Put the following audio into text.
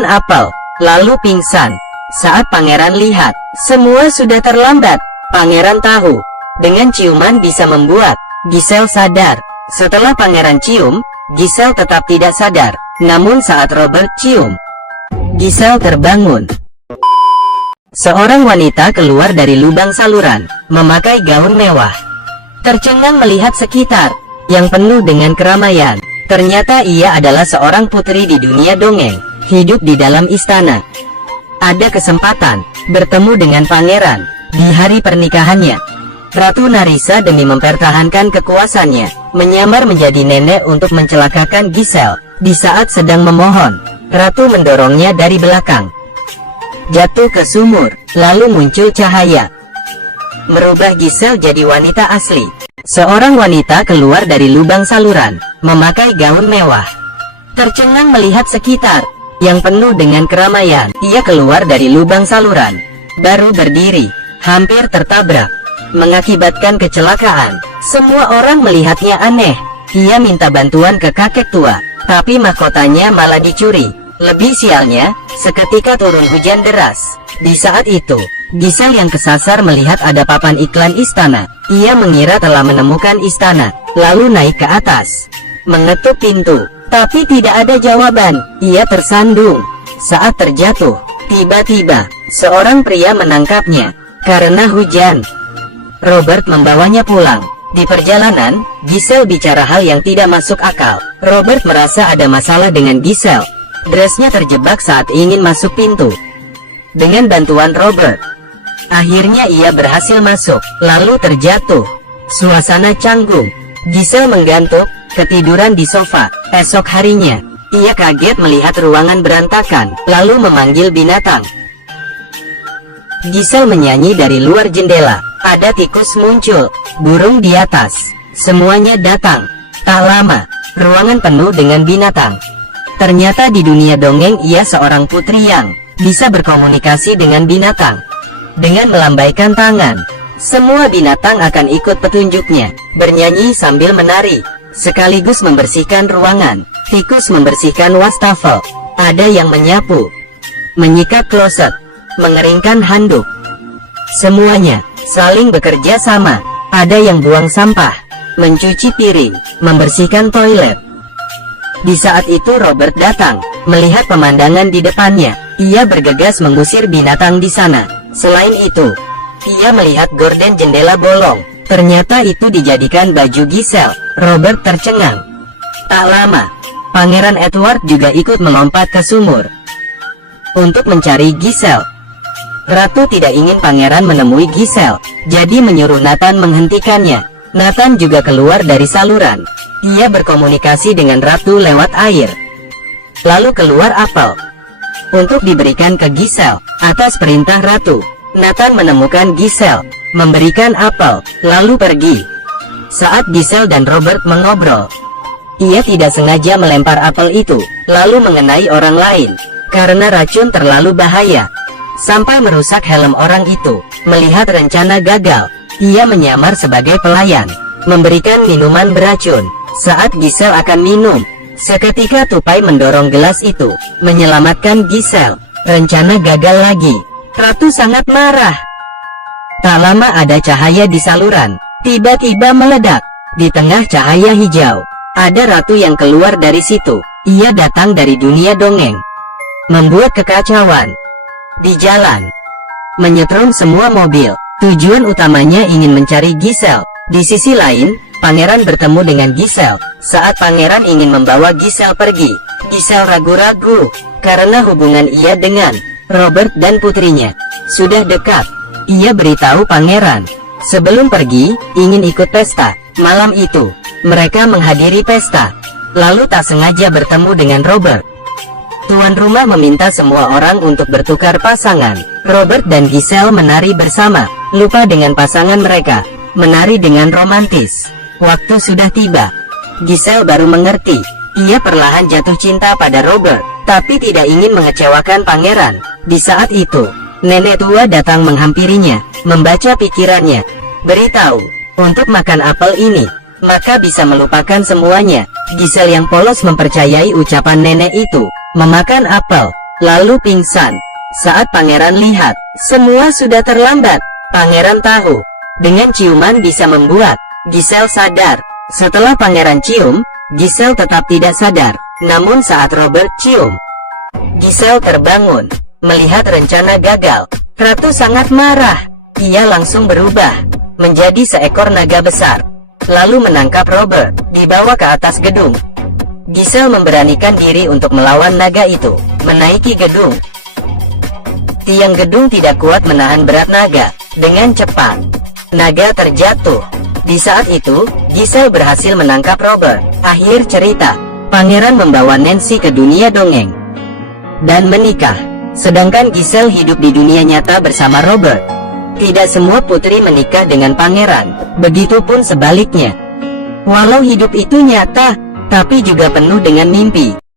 memakan apel, lalu pingsan. Saat pangeran lihat, semua sudah terlambat. Pangeran tahu, dengan ciuman bisa membuat Giselle sadar. Setelah pangeran cium, Giselle tetap tidak sadar. Namun saat Robert cium, Giselle terbangun. Seorang wanita keluar dari lubang saluran, memakai gaun mewah. Tercengang melihat sekitar, yang penuh dengan keramaian. Ternyata ia adalah seorang putri di dunia dongeng, hidup di dalam istana. Ada kesempatan, bertemu dengan pangeran, di hari pernikahannya. Ratu Narisa demi mempertahankan kekuasaannya, menyamar menjadi nenek untuk mencelakakan Giselle. Di saat sedang memohon, Ratu mendorongnya dari belakang. Jatuh ke sumur, lalu muncul cahaya, merubah Giselle jadi wanita asli. Seorang wanita keluar dari lubang saluran, memakai gaun mewah. Tercengang melihat sekitar, yang penuh dengan keramaian. Ia keluar dari lubang saluran, baru berdiri, hampir tertabrak, mengakibatkan kecelakaan. Semua orang melihatnya aneh. Ia minta bantuan ke kakek tua, tapi mahkotanya malah dicuri. Lebih sialnya, seketika turun hujan deras. Di saat itu, Giselle yang kesasar melihat ada papan iklan istana. Ia mengira telah menemukan istana, lalu naik ke atas, mengetuk pintu, tapi tidak ada jawaban. Ia tersandung. Saat terjatuh, tiba-tiba, seorang pria menangkapnya. Karena hujan, Robert membawanya pulang. Di perjalanan, Giselle bicara hal yang tidak masuk akal. Robert merasa ada masalah dengan Giselle. Dressnya terjebak saat ingin masuk pintu. Dengan bantuan Robert, akhirnya ia berhasil masuk, lalu terjatuh. Suasana canggung. Giselle menggantuk, ketiduran di sofa. Esok harinya, ia kaget melihat ruangan berantakan, lalu memanggil binatang. Giselle menyanyi dari luar jendela. Ada tikus muncul, burung di atas. Semuanya datang. Tak lama, ruangan penuh dengan binatang. Ternyata di dunia dongeng ia seorang putri yang bisa berkomunikasi dengan binatang. Dengan melambaikan tangan, semua binatang akan ikut petunjuknya, bernyanyi sambil menari, sekaligus membersihkan ruangan. Tikus membersihkan wastafel, ada yang menyapu, menyikat kloset, mengeringkan handuk. Semuanya saling bekerja sama. Ada yang buang sampah, mencuci piring, membersihkan toilet. Di saat itu Robert datang, melihat pemandangan di depannya. Ia bergegas mengusir binatang di sana. Selain itu, ia melihat gorden jendela bolong. Ternyata itu dijadikan baju Giselle. Robert tercengang. Tak lama, Pangeran Edward juga ikut melompat ke sumur untuk mencari Giselle. Ratu tidak ingin pangeran menemui Giselle, jadi menyuruh Nathan menghentikannya. Nathan juga keluar dari saluran. Ia berkomunikasi dengan Ratu lewat air. Lalu keluar apel untuk diberikan ke Giselle. Atas perintah Ratu, Nathan menemukan Giselle, memberikan apel, lalu pergi. Saat Giselle dan Robert mengobrol, ia tidak sengaja melempar apel itu, lalu mengenai orang lain. Karena racun terlalu bahaya, sampai merusak helm orang itu. Melihat rencana gagal, ia menyamar sebagai pelayan, memberikan minuman beracun. Saat Giselle akan minum, seketika tupai mendorong gelas itu, menyelamatkan Giselle. Rencana gagal lagi. Ratu sangat marah. Tak lama ada cahaya di saluran, tiba-tiba meledak. Di tengah cahaya hijau, ada ratu yang keluar dari situ. Ia datang dari dunia dongeng, membuat kekacauan di jalan, menyetrum semua mobil. Tujuan utamanya ingin mencari Giselle. Di sisi lain, pangeran bertemu dengan Giselle. Saat pangeran ingin membawa Giselle pergi, Giselle ragu-ragu, karena hubungan ia dengan Robert dan putrinya sudah dekat. Ia beritahu pangeran, sebelum pergi, ingin ikut pesta. Malam itu, mereka menghadiri pesta, lalu tak sengaja bertemu dengan Robert. Tuan rumah meminta semua orang untuk bertukar pasangan. Robert dan Giselle menari bersama, lupa dengan pasangan mereka, menari dengan romantis. Waktu sudah tiba. Giselle baru mengerti, ia perlahan jatuh cinta pada Robert, tapi tidak ingin mengecewakan pangeran. Di saat itu, nenek tua datang menghampirinya, membaca pikirannya, beritahu, untuk makan apel ini, maka bisa melupakan semuanya. Giselle yang polos mempercayai ucapan nenek itu. Memakan apel, lalu pingsan. Saat pangeran lihat, semua sudah terlambat. Pangeran tahu, dengan ciuman bisa membuat Giselle sadar. Setelah pangeran cium, Giselle tetap tidak sadar. Namun saat Robert cium, Giselle terbangun. Melihat rencana gagal, Ratu sangat marah. Ia langsung berubah menjadi seekor naga besar, lalu menangkap Robert, dibawa ke atas gedung. Giselle memberanikan diri untuk melawan naga itu, menaiki gedung. Tiang gedung tidak kuat menahan berat naga. Dengan cepat, naga terjatuh. Di saat itu, Giselle berhasil menangkap Robert. Akhir cerita, pangeran membawa Nancy ke dunia dongeng dan menikah. Sedangkan Giselle hidup di dunia nyata bersama Robert. Tidak semua putri menikah dengan pangeran, begitupun sebaliknya. Walau hidup itu nyata, tapi juga penuh dengan mimpi.